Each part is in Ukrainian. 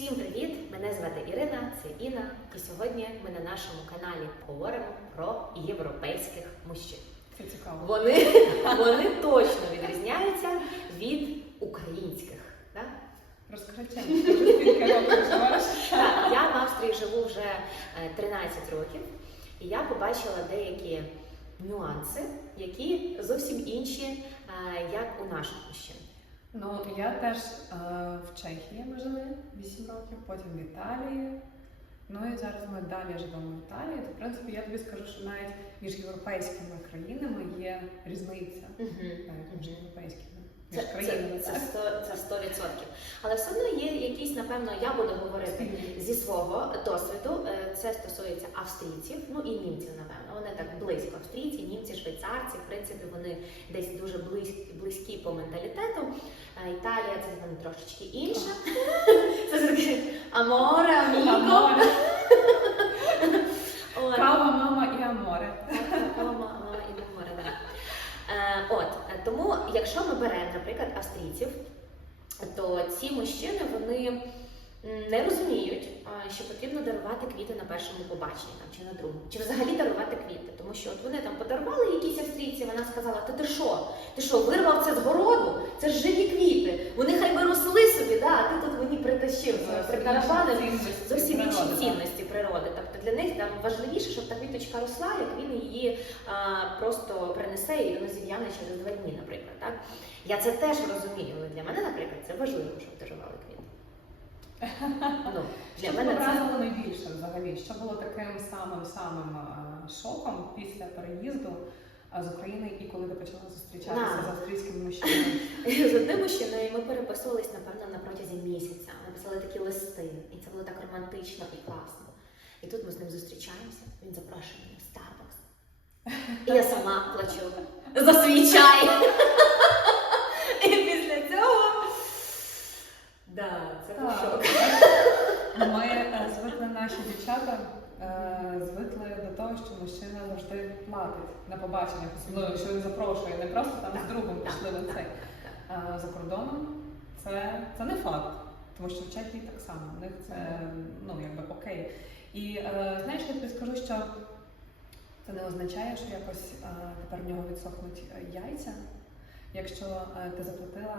Всім привіт! Мене звати Ірина, це Інна, і сьогодні ми на нашому каналі говоримо про європейських мужчин. Це цікаво. Вони, вони точно відрізняються від українських. Да? Так, я в Австрії живу вже е, 13 років, і я побачила деякі нюанси, які зовсім інші, е, як у наших мужчин. Ну, я теж е, в Чехії ми жили 8 років, потім в Італії. Ну і зараз ми далі живемо в Італії. То, в принципі, я тобі скажу, що навіть між європейськими країнами є різниця. Навіть між європейськими. Це, Між це, це, так? 100, це 100%. Але все одно є якісь, напевно, я буду говорити зі свого досвіду. Е, Це стосується австрійців, ну і німців, напевно. Вони так близько. Австрійці, німці, швейцарці, в принципі, вони десь дуже близькі, близькі по менталітету. Е, Італія це там трошечки інша. Це таке аморе, аміго. Кава, мама і аморе. Мама, мама От е, тому, якщо ми беремо, наприклад, австрійців, то ці мужчини вони не розуміють, що потрібно дарувати квіти на першому побаченні там, чи на другому, чи взагалі дарувати квіти. Тому що от вони там подарували якісь австрійці, вона сказала: Та ти що? Ти що, вирвав це з городу? Це ж живі квіти. Вони хай би росли собі, да, а ти тут мені притащив, прикарабанив зовсім інші цінності природи. Для них там важливіше, щоб та квіточка росла, як він її а, просто принесе і воно зів'яне через два дні, наприклад. Так? Я це теж розумію, але для мене, наприклад, це важливо, щоб дарували квіти. Ну, для Що мене тебе це найбільше взагалі? Що було таким самим самим шоком після переїзду е, з України і коли ти почала зустрічатися Да. з австрійськими мужчинами? з одним мужчиною ми переписувались, напевно, на протязі місяця. Написали такі листи, і це було так романтично і класно. І тут ми з ним зустрічаємося, він запрошує мене в Starbucks. І я сама плачу за свій чай. І після цього. Да, це був шок. Ми е, звикли наші дівчата, е, звикли до того, що мужчина завжди платить на побаченнях, особливо якщо він запрошує, не просто там з другом пішли на цей. Е, За кордоном це, це не факт, тому що в Чехії так само, в них це ну, якби окей. І е, знаєш, я тобі скажу, що це не означає, що якось е, тепер в нього відсохнуть е, яйця, якщо е, ти заплатила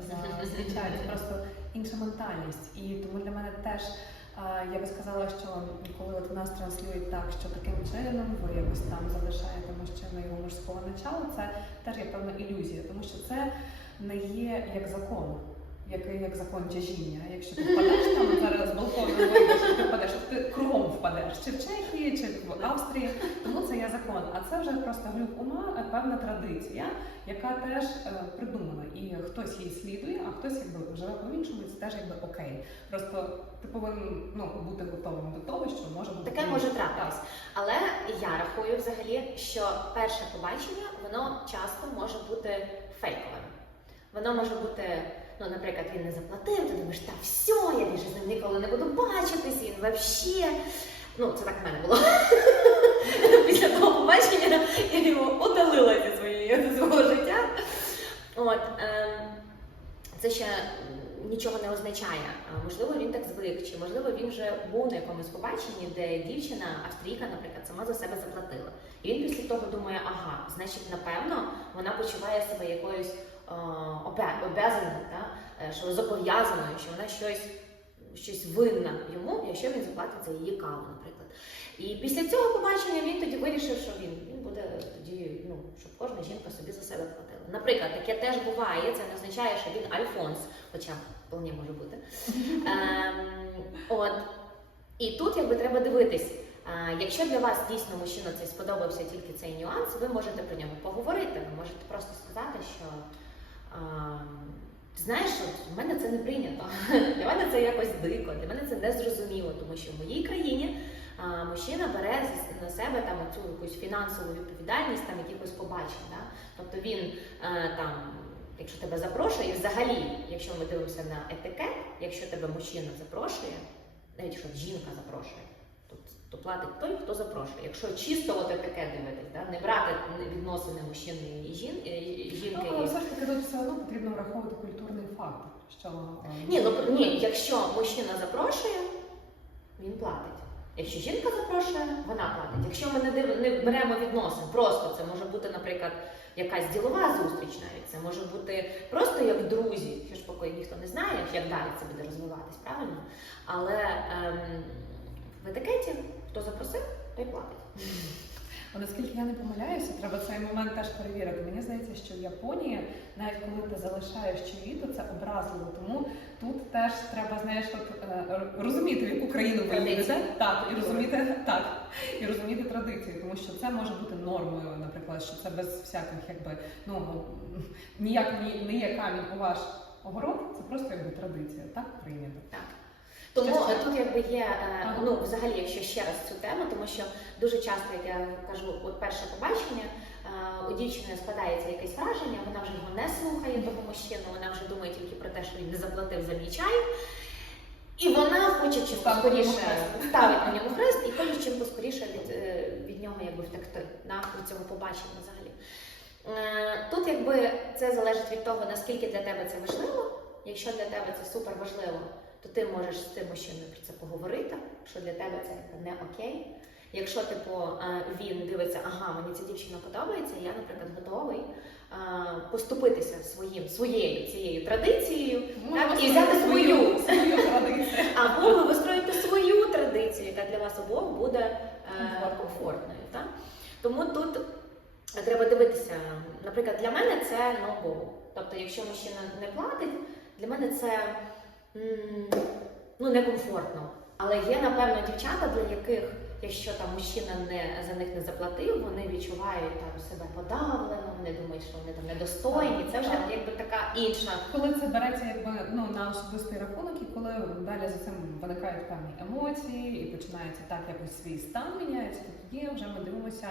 за свій. Це просто інша ментальність. І тому для мене теж е, я би сказала, що коли от в нас транслюють так, що таким чином ви якось там залишаєте мужчину його мужського начала, це теж є певна ілюзія, тому що це не є як закон. Який як закон тяжіння. Якщо ти впадеш там зараз з балкону вийдеш, ти впадеш, ти кругом впадеш, чи в Чехії, чи в Австрії. Тому це є закон. А це вже просто глюк ума, е, певна традиція, яка теж е, придумана. І хтось її слідує, а хтось якби живе по-іншому, і це теж якби окей. Просто ти повинен ну, бути готовим до того, що може бути Таке може трапитись. Але я рахую взагалі, що перше побачення воно часто може бути фейковим. Воно може бути, ну, наприклад, він не заплатив, ти думаєш, та все, я більше з ним ніколи не буду бачитись, він вообще. Ну, це так в мене було. Після того побачення я його удалила зі свого життя. От, ем, це ще нічого не означає. Можливо, він так звик, чи можливо він вже був на якомусь побаченні, де дівчина, австрійка, наприклад, сама за себе заплатила. І він після того думає, ага, значить, напевно, вона почуває себе якоюсь е, обя- обязаною, та? е, що зобов'язаною, що вона щось, щось винна йому, якщо він заплатить за її каву, наприклад. І після цього побачення він тоді вирішив, що він, він буде тоді, ну, щоб кожна жінка собі за себе платила. Наприклад, таке теж буває, це не означає, що він Альфонс, хоча вполне може бути. Ем, от. І тут якби треба дивитись. Якщо для вас дійсно мужчина цей сподобався тільки цей нюанс, ви можете про нього поговорити. Ви можете просто сказати, що знаєш, от в мене це не прийнято. Для мене це якось дико, для мене це не зрозуміло, тому що в моїй країні а, мужчина бере на себе там цю якусь фінансову відповідальність там якихось побачень. Да? Тобто він е, там, якщо тебе запрошує, взагалі, якщо ми дивимося на етикет, якщо тебе мужчина запрошує, навіть якщо жінка запрошує, то, платить той, хто запрошує. Якщо чисто от таке дивитись, да? не брати відносини мужчини і жін, жінки. Ну, але все ж таки тут все одно потрібно враховувати культурний фактор. Що е, Ні, ну ні, якщо мужчина запрошує, він платить. Якщо жінка запрошує, вона платить. Якщо ми не, див... не беремо відносин, просто це може бути, наприклад, якась ділова зустріч навіть. Це може бути просто як друзі, що ж поки ніхто не знає, як далі це буде розвиватись, правильно? Але ем, в етикеті хто запросив, той платить. А наскільки я не помиляюся, треба цей момент теж перевірити. Мені здається, що в Японії, навіть коли ти залишаєш чоловіка, це образливо. Тому тут теж треба, знаєш, от, е, розуміти, в яку країну ви їдете, так, і розуміти так, і розуміти традиції, тому що це може бути нормою, наприклад, що це без всяких, якби ну ніяк не- не є камінь у ваш огород, це просто якби традиція, так прийнято. Так. Тому е, тут якби є, е, ну взагалі, якщо ще раз цю тему, тому що дуже часто, як я кажу, от перше побачення, е, у дівчини складається якесь враження, вона вже його не слухає того мужчину, вона вже думає тільки про те, що він не заплатив за мій чай. І вона хоче чим поскоріше хрест. ставить на ньому хрест і хоче чим поскоріше від, від нього якби втекти на цього побачення взагалі. Тут якби це залежить від того, наскільки для тебе це важливо. Якщо для тебе це супер важливо, то ти можеш з тим мужчиною про це поговорити, що для тебе це не окей. Якщо типу він дивиться, ага, мені ця дівчина подобається, я, наприклад, готовий поступитися своїм своєю цією традицією, так, і взяти свою. свою традицію. або ви вистроїте свою традицію, яка для вас обох буде е, Комфортною. Так? Тому тут треба дивитися. Наприклад, для мене це no-go. Тобто, якщо мужчина не платить, для мене це ну, некомфортно. Але є, напевно, дівчата, для яких, якщо там мужчина не, за них не заплатив, вони відчувають там себе подавлено, вони думають, що вони там недостойні. Це вже якби така інша. Коли це береться якби ну на особистий рахунок, і коли далі за цим виникають певні емоції, і починається так якось свій стан міняється, то тоді вже ми дивимося.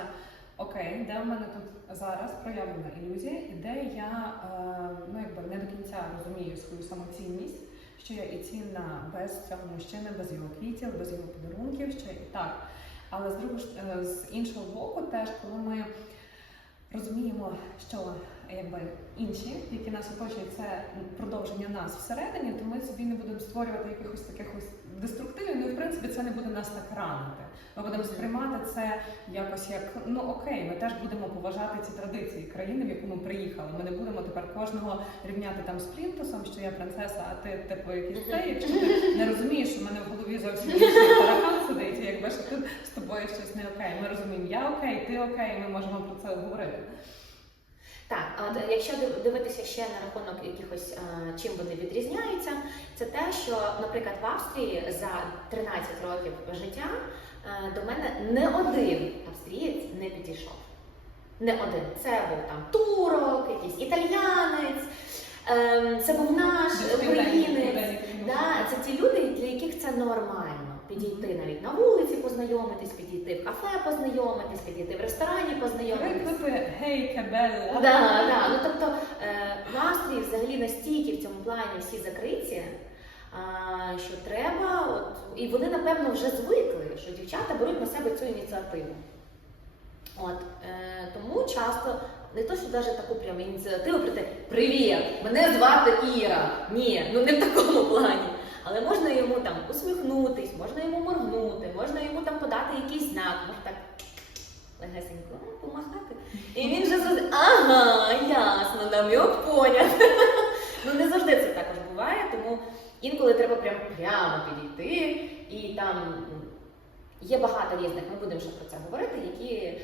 Окей, де в мене тут зараз проявлена ілюзія, і де я е, ну якби не до кінця розумію свою самоцінність, що я і цінна без цього мужчини, без його квітів, без його подарунків, що і так. Але з другого е, з іншого боку, теж коли ми розуміємо, що якби інші, які нас оточують, це продовження нас всередині, то ми собі не будемо створювати якихось таких ось деструктивів. Ну, і, в принципі, це не буде нас так ранити. Ми будемо сприймати це якось як ну окей, ми теж будемо поважати ці традиції країни, в яку ми приїхали. Ми не будемо тепер кожного рівняти там з плінтусом, що я принцеса, а ти типу якийсь цей. Якщо ти не розумієш, що в мене в голові зовсім інший таракан сидить, якби що тут з тобою щось не окей. Ми розуміємо, я окей, ти окей, ми можемо про це говорити. Так, а якщо див- дивитися ще на рахунок якихось е, чим вони відрізняються, це те, що, наприклад, в Австрії за 13 років життя е, до мене не один австрієць не підійшов. Не один. Це був там турок, якийсь італіянець, ем, це був наш українець. Да, це ті люди, для яких це нормально. Підійти навіть на вулиці, познайомитись, підійти в кафе, познайомитись, підійти в ресторані, познайомитись. Гей, кабелла. Да, да. Ну тобто е, в Австрії взагалі настільки в цьому плані всі закриті, а, що треба, от, і вони напевно вже звикли, що дівчата беруть на себе цю ініціативу. От, е, тому часто не то, що навіть таку прям ініціативу прийти Привіт! Мене звати Іра. Ні, ну не в такому плані. Але можна йому там усміхнутись, можна йому моргнути, можна йому там подати якийсь знак, може так легесенько помахати. І він же завжди, ага, ясно, намек понят. ну не завжди це також буває, тому інколи треба прям прямо підійти і там. Є багато різних, ми будемо ще про це говорити, які е,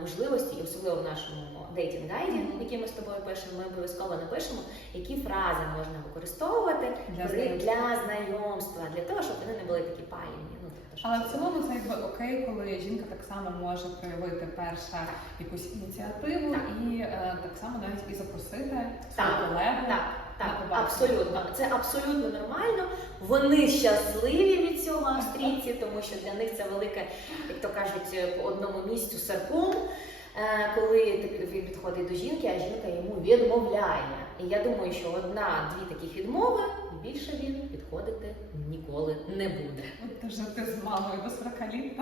можливості, і особливо в нашому дейтінг гайді, який ми з тобою пишемо, ми обов'язково напишемо, які фрази можна використовувати Для при, знайомства. для знайомства, для того, щоб вони не були такі палівні. Ну, тобто, Але в цілому це якби окей, коли жінка так само може проявити перша якусь ініціативу Так. і е, так само навіть і запросити свою колегу. Так, так, абсолютно. Це абсолютно нормально. Вони щасливі від цього австрійці, тому що для них це велике, як то кажуть, по одному місцю серпом. е, Коли він підходить до жінки, а жінка йому відмовляє. І я думаю, що одна-дві таких відмови, і більше він підходити ніколи не буде. От ти з мамою до 40 літ.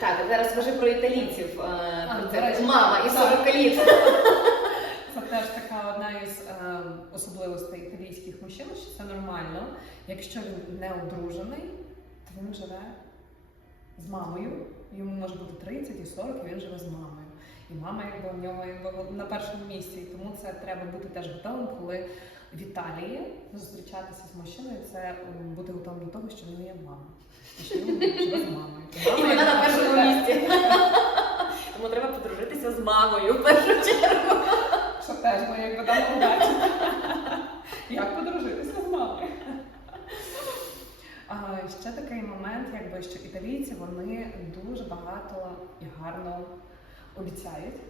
Так, зараз скажи про італійців. е, А, про це. Мама і так. 40 літ. Теж така одна із е, особливостей італійських мужчин, що це нормально. Якщо він не одружений, то він живе з мамою. Йому може бути 30 і 40, і він живе з мамою. І мама якби в нього якби на першому місці. І тому це треба бути теж готовим, коли в Італії зустрічатися з мужчиною, це бути готовим до того, що він є мама. І що він живе з мамою. І вона на першому місці. Тому треба подружитися з мамою в першу чергу. Теж ми якби дали удачі. Як подружитися з мамою? А, ще такий момент, якби що італійці вони дуже багато і гарно обіцяють.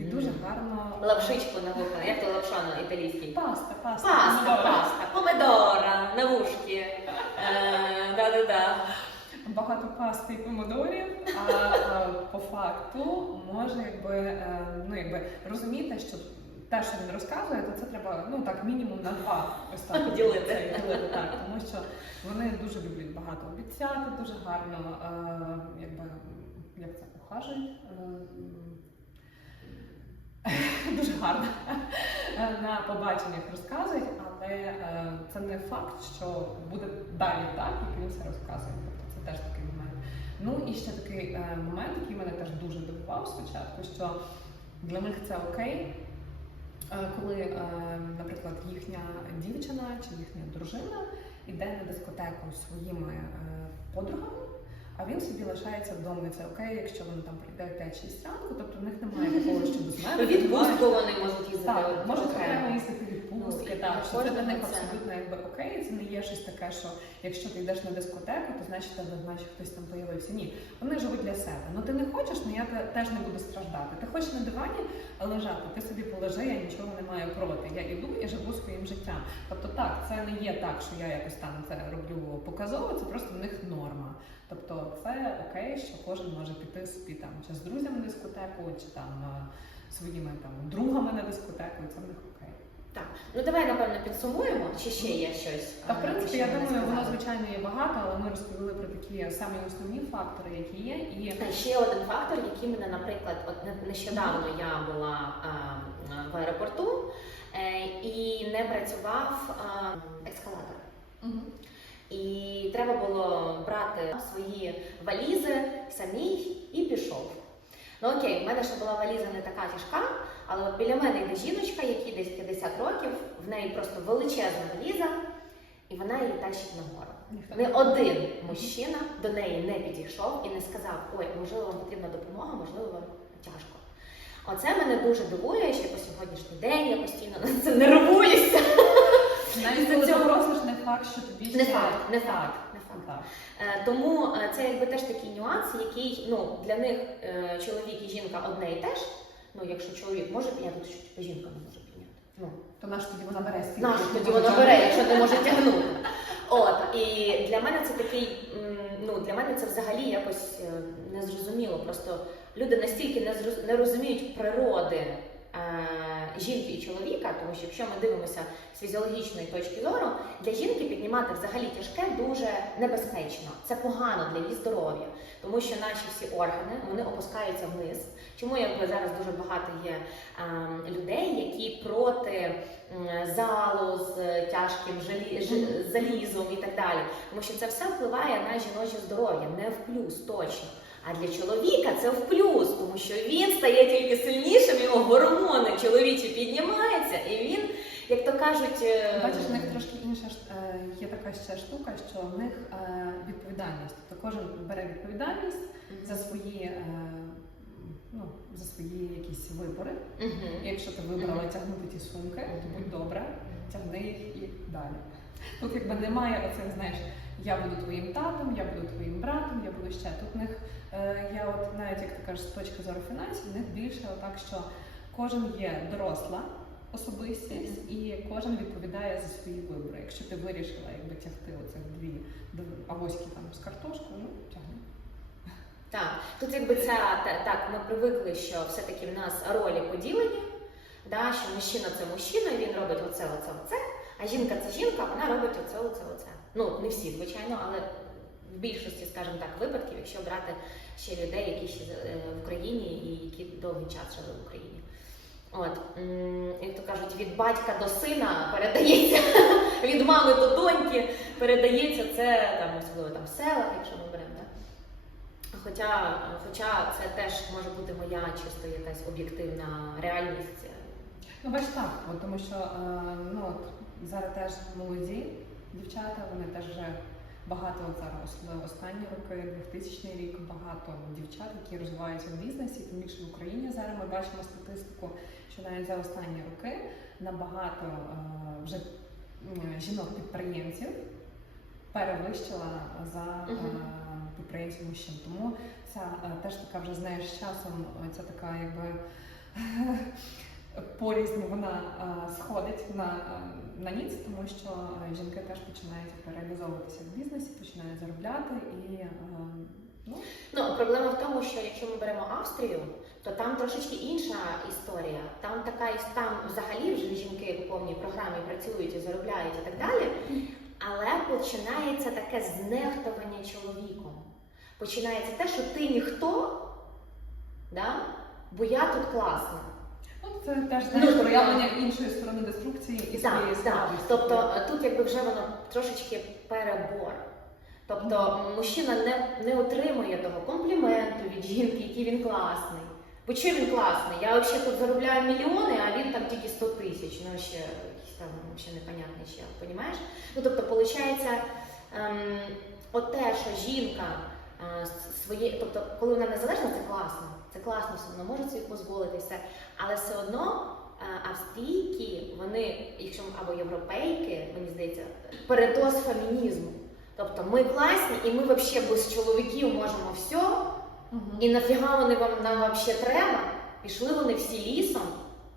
І дуже гарно Лапшичку на вуха. Як то лапша на італійській? паста, паста. Паста, паста, помидора, на вушки. Е, Да-да-да. Багато пасти і помідорів, а, а по факту може якби, е, ну, якби розуміти, що те, що він розказує, то це треба ну так мінімум на два ось так ділити, так, тому що вони дуже люблять багато обіцяти, дуже гарно е, якби як це ухажують. Е, Дуже гарно е, на побаченнях розказують, але е, це не факт, що буде далі так, як він все розказує. Тобто це теж такий момент. Ну і ще такий момент, який мене теж дуже дивував спочатку, що для них це окей, коли, е, наприклад, їхня дівчина чи їхня дружина йде на дискотеку з своїми е, подругами. А він собі лишається вдома, і це окей, якщо вони там прийде 5-6 ранку, тобто в них немає такого, що без мене. Відпустку вони можуть їздити. Так, можуть окремо їздити відпустки, Ну, так, що це для них абсолютно якби окей, це не є щось таке, що якщо ти йдеш на дискотеку, то значить тебе значить хтось там появився. Ні, вони живуть для себе. Ну ти не хочеш, ну я теж не буду страждати. Ти хочеш на дивані лежати, ти собі полежи, я нічого не маю проти. Я іду і живу своїм життям. Тобто так, це не є так, що я якось там це роблю показово, це просто в них норма. Тобто це окей, що кожен може піти собі там чи з друзями на дискотеку, чи там е, своїми там другами на дискотеку, і це в них окей. Так, ну давай напевно підсумуємо, чи ще є щось. Та в принципі, я думаю, воно звичайно є багато, але ми розповіли про такі самі основні фактори, які є. І Та Ще один фактор, який мене, наприклад, от не- нещодавно я була а, в аеропорту е, і не працював а, ескалатор. І треба було брати свої валізи самій і пішов. Ну окей, в мене ще була валіза не така тяжка, але от біля мене йде жіночка, якій десь 50 років, в неї просто величезна валіза, і вона її тащить нагору. Не один мужчина до неї не підійшов і не сказав: ой, можливо, вам потрібна допомога, можливо, вам тяжко. Оце мене дуже дивує, ще по сьогоднішній день я постійно на це нервуюся. навіть До цього- просиш, не факт, що тобі Не факт, не факт, Тому е, це якби теж такий нюанс, який ну для них е, чоловік і жінка одне і те ж. Ну, якщо чоловік може підняти, то що типу, жінка не може підняти. Ну, то наш тоді вона бере стільки. Наш тоді вона бере, якщо не може тягнути. От і для мене це такий, ну для мене це взагалі якось е, незрозуміло. Просто люди настільки не розуміють природи. Е, Жінки і чоловіка, тому що якщо ми дивимося з фізіологічної точки зору, для жінки піднімати взагалі тяжке дуже небезпечно. Це погано для її здоров'я, тому що наші всі органи вони опускаються вниз. Чому якби зараз дуже багато є ем, людей, які проти залу з тяжким залізом і так далі. Тому що це все впливає на жіноче здоров'я, не в плюс точно. А для чоловіка це в плюс, тому що він стає тільки сильнішим, його гормони чоловічі піднімаються, і він, як то кажуть, е, Бачиш, в них трошки інша е, є така ще штука, що в них е, відповідальність. Тобто кожен бере відповідальність за свої, ну, за свої якісь вибори. Мгм. І Якщо ти вибрала тягнути ті сумки, то будь добра, тягни їх і далі. Тут якби немає оцих, знаєш, я буду твоїм татом, я буду твоїм братом, я буду ще. Тут в них е, я от навіть як ти кажеш, з точки зору фінансів, в них більше отак, що кожен є доросла особистість і кожен відповідає за свої вибори. Якщо ти вирішила якби тягти оцих дві дв- авоськи там з картошкою, ну тягни. Так, тут якби ця так, ми привикли, що все-таки в нас ролі поділені, да, що мужчина це мужчина, він робить оце, оце, оце, А жінка це жінка, вона робить оце, оце, оце. Ну, не всі, звичайно, але в більшості, скажімо так, випадків, якщо брати ще людей, які ще е, в Україні і які довгий час жили в Україні. От, як то кажуть, від батька до сина передається, від мами до доньки передається це там, особливо там в селах, якщо ми беремо. Да? Хоча, хоча це теж може бути моя чисто якась об'єктивна реальність. Ну, бач так, тому що е, ну, зараз теж молоді дівчата, вони теж вже багато от зараз, останні роки, 2000 рік, багато дівчат, які розвиваються в бізнесі, тим більше в Україні зараз ми бачимо статистику, що навіть за останні роки набагато е, вже жінок-підприємців перевищила за е, підприємців мужчин. Тому ця е, теж така вже знаєш з часом, ця така якби порізнь вона е, сходить на, е, на ніц, тому що жінки теж починають реалізовуватися в бізнесі, починають заробляти і е, ну, Ну, проблема в тому, що якщо ми беремо Австрію, то там трошечки інша історія. Там така там взагалі вже жінки по повній програмі працюють і заробляють і так далі. Але починається таке знехтування чоловіком. Починається те, що ти ніхто, да? бо я тут класна. Ну, це теж Ну, знаєш, тобто- проявлення іншої сторони деструкції і своєї Так, так. слабості. Тобто тут якби вже воно трошечки перебор. Тобто мужчина не, не отримує того компліменту від жінки, який він класний. Бо чим він класний? Я взагалі тут заробляю мільйони, а він там тільки 100 тисяч. Ну ще якийсь там ще непонятний ще, понімаєш? Ну тобто, виходить, ем, от те, що жінка е, своє, тобто, коли вона незалежна, це класно. Це класно, все вона може собі дозволити все. Але все одно е, австрійки, вони, якщо або європейки, мені здається, передос фемінізму. Тобто ми класні, і ми взагалі без чоловіків можемо все, і нафіга вони вам нам взагалі треба? Пішли вони всі лісом.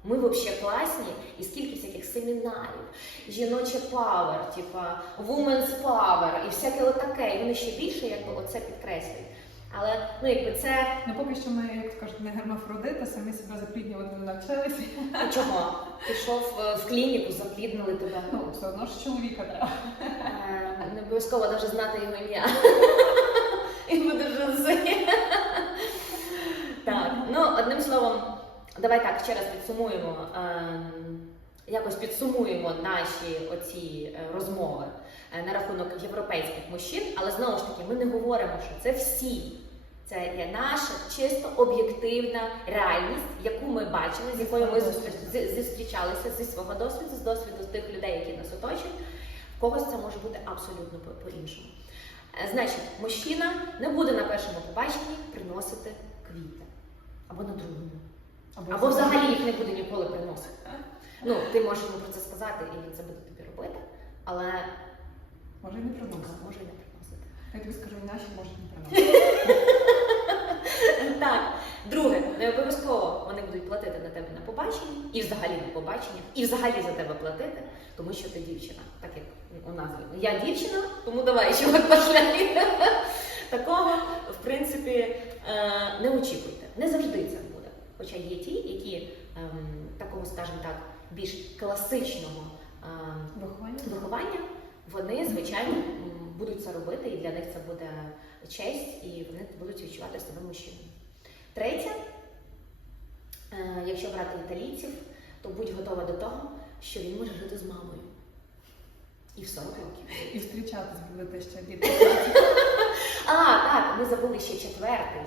Ми взагалі класні, і скільки всяких семінарів, жіноче павер, типа women's power і всяке отаке. І вони ще більше якби оце підкреслюють. Але ну якби це Ну, поки що ми, як кажуть, не гермафродити, самі себе запліднювати не навчилися. ну, чого? Пішов е, в клініку, запліднили тебе. Ну, все одно ж чоловіка треба. Е, Не обов'язково навіть знати його ім'я. І буде вже все. Так, ну одним словом, давай так ще раз підсумуємо. ем, Якось підсумуємо наші оці е, розмови е, на рахунок європейських мужчин, але знову ж таки, ми не говоримо, що це всі. Це є наша чисто об'єктивна реальність, яку ми бачили, з якою ми зустрічалися зі свого досвіду, з досвіду тих людей, які нас оточують. В когось це може бути абсолютно по- по-іншому. Е, Значить, мужчина не буде на першому побаченні приносити квіти або на другому. Або взагалі їх не буде ніколи приносити. Ну, ти можеш йому про це сказати, і він це буде тобі робити, але Може і не приносити. може і не приносити. Я тобі скажу, наші можуть не приносити. Так, друге, не обов'язково вони будуть платити на тебе на побаченні, і взагалі на побаченнях, і взагалі за тебе платити, тому що ти дівчина, так як у назві. Я дівчина, тому давай, чувак, пошляй. Такого, в принципі, е, не очікуйте. Не завжди це буде. Хоча є ті, які ем, такого, скажімо так, більш класичного ем, Виховання? вони, звичайно, будуть це робити, і для них це буде честь, і вони будуть відчувати себе мужчиною. Третє, е, якщо брати італійців, то будь готова до того, що він може жити з мамою. І в 40 років. І зустрічатись будете ще більше. А, так, ми забули ще четвертий,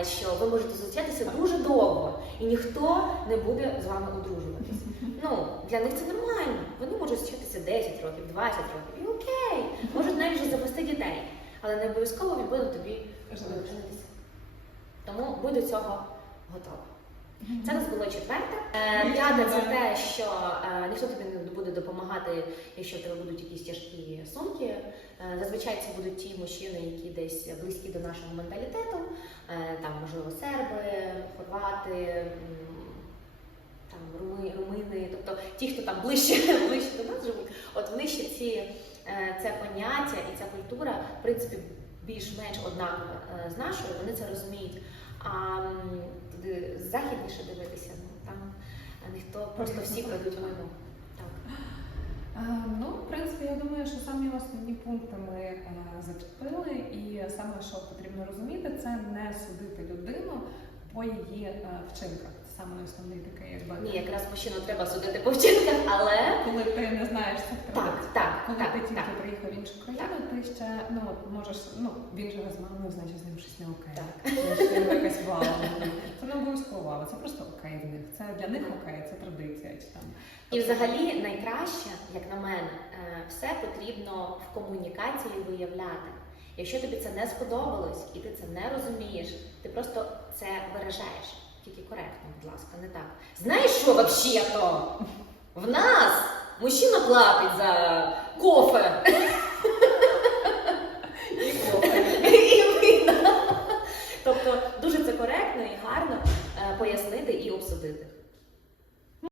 е, що ви можете зустрічатися дуже довго, і ніхто не буде з вами одружуватися. Ну, для них це нормально. Вони можуть зустрічатися 10 років, 20 років, і окей, можуть навіть вже завести дітей, але не обов'язково він буде тобі женитися. Тому будь до цього готова. Це нас було четверте. Е, П'яте це те, що е, ніхто тобі не буде допомагати, якщо в тебе будуть якісь тяжкі сумки. Е, зазвичай це будуть ті мужчини, які десь близькі до нашого менталітету, е, там можливо серби, хорвати. Там руми, румини, тобто ті, хто там ближче, ближче до нас живуть, от вони ще ці е, це поняття і ця культура, в принципі, більш-менш однакова е, з нашою, вони це розуміють. А туди західніше дивитися, ну там ніхто просто всі пройдуть мимо. Так. Е, Ну, в принципі, я думаю, що самі основні пункти ми е, зачепили, і саме що потрібно розуміти, це не судити людину по її е, вчинках. Це саме основний такий, якби Ні, якраз мужчину треба судити по вчинках, але коли ти не знаєш цих так, традицій. так, Коли так, ти тільки так. приїхав в іншу країну, ти ще ну от можеш, ну він живе з мамою, значить з ним щось не окей. Так. Значить, якась вау. Це не обов'язково вау, це просто окей в них. Це для них окей, це традиція чи там. І взагалі найкраще, як на мене, е, все потрібно в комунікації виявляти. Якщо тобі це не сподобалось і ти це не розумієш, ти просто це виражаєш. Тільки коректно, будь ласка, не так. Знаєш що взагалі-то? В нас мужчина платить за кофе. І кофе. І Тобто дуже це коректно і гарно е, пояснити і обсудити.